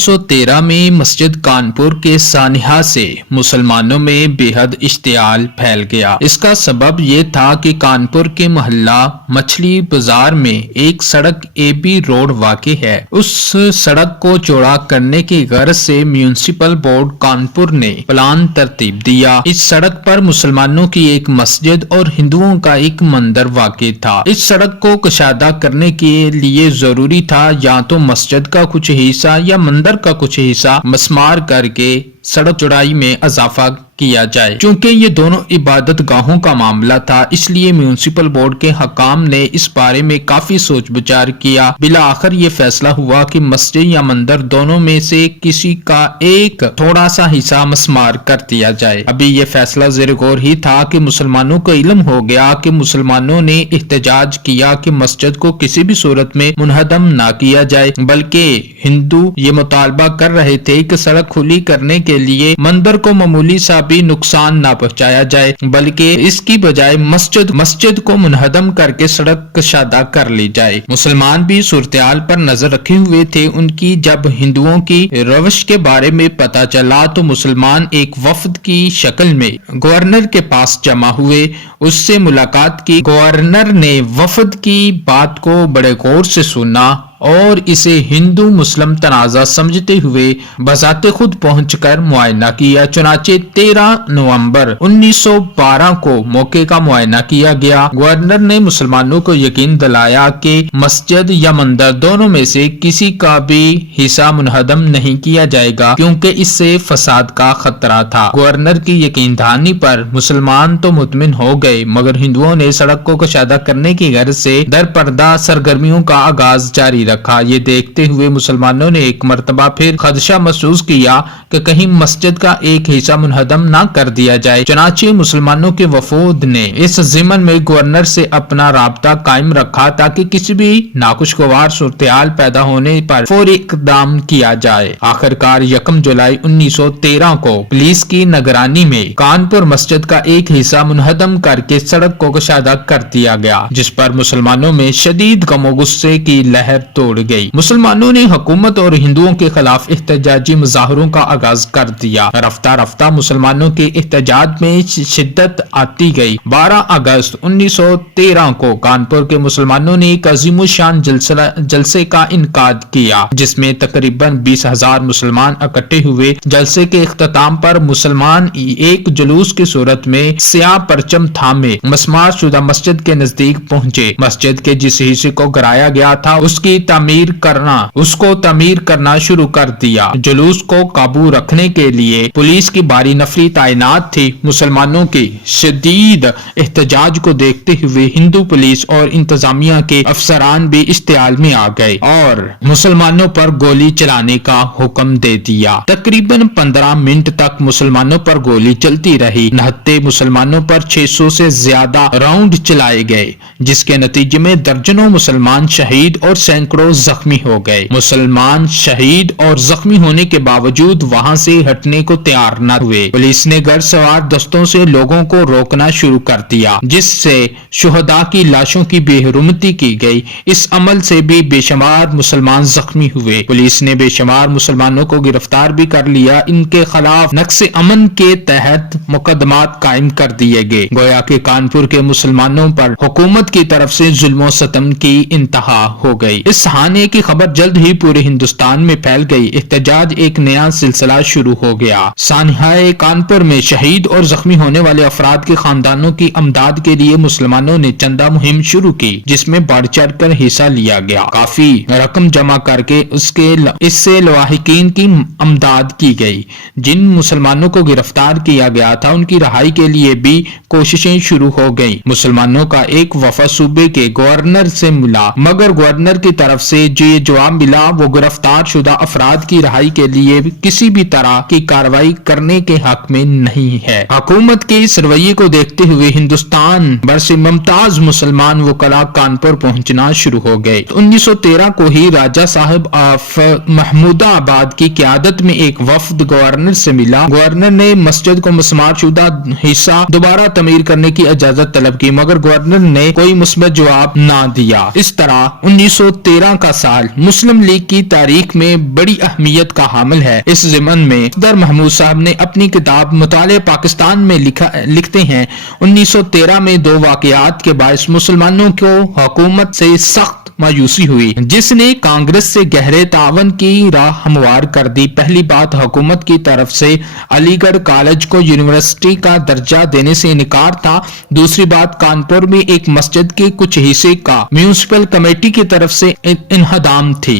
1913 में मस्जिद कानपुर के सानिहा से मुसलमानों में बेहद इश्तियाल फैल गया। इसका सबब ये था कि कानपुर के मोहल्ला मछली बाजार में एक सड़क एबी रोड वाक़ई है। उस सड़क को चौड़ा करने की गर्ज से म्यूनिसिपल बोर्ड कानपुर ने प्लान तरतीब दिया। इस सड़क पर मुसलमानों की एक मस्जिद और हिंदुओं का एक मंदिर वाक़ई था। इस सड़क को कशादा करने के लिए जरूरी था या तो मस्जिद का कुछ हिस्सा या मंदिर का कुछ हिस्सा मस्मार करके सड़क चौड़ाई में इजाफा किया जाए। चूंकि ये दोनों इबादत गाहों का मामला था, इसलिए म्यूनिसिपल बोर्ड के हकाम ने इस बारे में काफी सोच विचार किया। बिला आखिर ये फैसला हुआ कि मस्जिद या मंदिर दोनों में से किसी का एक थोड़ा सा हिस्सा मस्मार कर दिया जाए। अभी ये फैसला ज़ेर गौर ही था कि मुसलमानों को इल्म हो गया कि मुसलमानों ने एहतजाज किया कि मस्जिद को किसी भी सूरत में मुनहदम ना किया जाए, बल्कि हिंदू ये मुतालबा कर रहे थे कि सड़क खुली करने के लिए मंदिर को मामूली सा भी नुकसान ना पहुंचाया जाए, बल्कि इसकी बजाय मस्जिद को मुनहदम करके सड़क कशादा कर ली जाए। मुसलमान भी सूरत-ए-हाल पर नजर रखे हुए थे। उनकी जब हिंदुओं की रवश के बारे में पता चला तो मुसलमान एक वफद की शक्ल में गवर्नर के पास जमा हुए, उससे मुलाकात की। गवर्नर ने वफद की बात को बड़े गौर से सुना और इसे हिंदू मुस्लिम तनाज़ा समझते हुए बजाते खुद पहुंचकर मुआयना किया। चुनाचे 13 नवंबर 1912 को मौके का मुआयना किया गया। गवर्नर ने मुसलमानों को यकीन दिलाया कि मस्जिद या मंदिर दोनों में से किसी का भी हिस्सा मुनहदम नहीं किया जाएगा, क्योंकि इससे फसाद का खतरा था। गवर्नर की यकीन दहानी पर मुसलमान तो मुतमिन हो गए, मगर हिंदुओं ने सड़क को कशादा करने की गर्ज से दरपर्दा सरगर्मियों का आगाज जारी रखा। ये देखते हुए मुसलमानों ने एक मर्तबा फिर खदशा महसूस किया कि कहीं मस्जिद का एक हिस्सा मुनहदम ना कर दिया जाए। चुनाचे मुसलमानों के वफूद ने इस ज़िमन में गवर्नर से अपना राब्ता कायम रखा ताकि किसी भी नाखुशगवार सूरत-ए-हाल पैदा होने पर फौरी इक़दाम किया जाए। आखिरकार 1 जुलाई 1913 को पुलिस की निगरानी में कानपुर मस्जिद का एक हिस्सा मुनहदम करके सड़क को कशादा कर दिया गया, जिस पर मुसलमानों में शदीद गमो गुस्से की लहर तोड़ गई। मुसलमानों ने हुकूमत और हिंदुओं के खिलाफ एहतजाजी मुजाहरों का आगाज कर दिया। रफ्ता रफ्ता मुसलमानों के एहतजाज में शिद्दत आती गई। 12 अगस्त 1913 को कानपुर के मुसलमानों ने एक अजीमुशान जलसे का इनकाद किया, जिसमें तकरीबन 20,000 मुसलमान इकट्ठे हुए। जलसे के इख्तिताम पर मुसलमान एक जुलूस की सूरत में स्याह परचम थामे मस्मार शुदा मस्जिद के नजदीक पहुंचे। मस्जिद के जिस हिस्से को गिराया गया था उसको तमीर करना शुरू कर दिया। जुलूस को काबू रखने के लिए पुलिस की भारी नफरी तैनात थी। मुसलमानों के शदीद एहतजाज को देखते हुए हिंदू पुलिस और इंतजामिया के अफसरान भी इश्तियाल में आ गए और मुसलमानों पर गोली चलाने का हुक्म दे दिया। तकरीबन 15 मिनट तक मुसलमानों पर गोली चलती रही। निहत्थे मुसलमानों पर 600 से ज्यादा राउंड चलाए गए, जिसके नतीजे में दर्जनों मुसलमान शहीद और सैकड़ों जख्मी हो गए। मुसलमान शहीद और जख्मी होने के बावजूद वहां से हटने को तैयार न हुए। पुलिस ने घर सवार दस्तों से लोगों को रोकना शुरू कर दिया, जिससे शुहदा की लाशों की बेहरुमती की गई। इस अमल से भी बेशुमार मुसलमान जख्मी हुए। पुलिस ने बेशुमार मुसलमानों को गिरफ्तार भी कर लिया। इनके खिलाफ नक्शे अमन के तहत मुकदमात कायम कर दिए गए। गोया के कानपुर के मुसलमानों पर हुकूमत की तरफ से जुल्म सतम की इंतहा हो गई। इस हाने की खबर जल्द ही पूरे हिंदुस्तान में फैल गई। एहतजाज एक नया सिलसिला शुरू हो गया। सानिहाए कानपुर में शहीद और जख्मी होने वाले अफराद के खानदानों की अमदाद के लिए मुसलमानों ने चंदा मुहिम शुरू की, जिसमें बढ़ चढ़ कर हिस्सा लिया गया। काफी रकम जमा करके इससे लवाहिकीन की अमदाद की गई। जिन मुसलमानों को गिरफ्तार किया गया था उनकी रहाई के लिए भी कोशिशें शुरू हो गयी। मुसलमानों का एक वफद सूबे के गवर्नर से मिला, मगर गवर्नर की तरफ से जो ये जवाब मिला वो गिरफ्तार शुदा अफराद की रहाई के लिए किसी भी तरह की कार्रवाई करने के हक में नहीं है। हुकूमत के इस रवैये को देखते हुए हिंदुस्तान भर से मुमताज मुसलमान वकला कानपुर पहुंचना शुरू हो गए। 1913 को ही राजा साहब ऑफ महमूदाबाद की क़यादत में एक वफद गवर्नर से मिला। गवर्नर ने मस्जिद को मस्मार शुदा हिस्सा दोबारा तमीर करने की इजाजत तलब की, मगर गवर्नर ने कोई मुस्बत जवाब ना दिया। इस तरह 1913 1913 کا سال مسلم لیگ کی تاریخ میں بڑی اہمیت کا حامل ہے۔ اس ضمن میں صدر محمود صاحب نے اپنی کتاب مطالعہ پاکستان میں لکھتے ہیں 1913 میں 2 واقعات کے باعث مسلمانوں کو حکومت سے سخت مایوسی ہوئی، جس نے کانگریس سے گہرے تعاون کی راہ ہموار کر دی۔ پہلی بات حکومت کی طرف سے علی گڑھ کالج کو یونیورسٹی کا درجہ دینے سے انکار تھا۔ دوسری بات کانپور میں ایک مسجد کے کچھ حصے کا میونسپل کمیٹی کی طرف سے انہدام تھی۔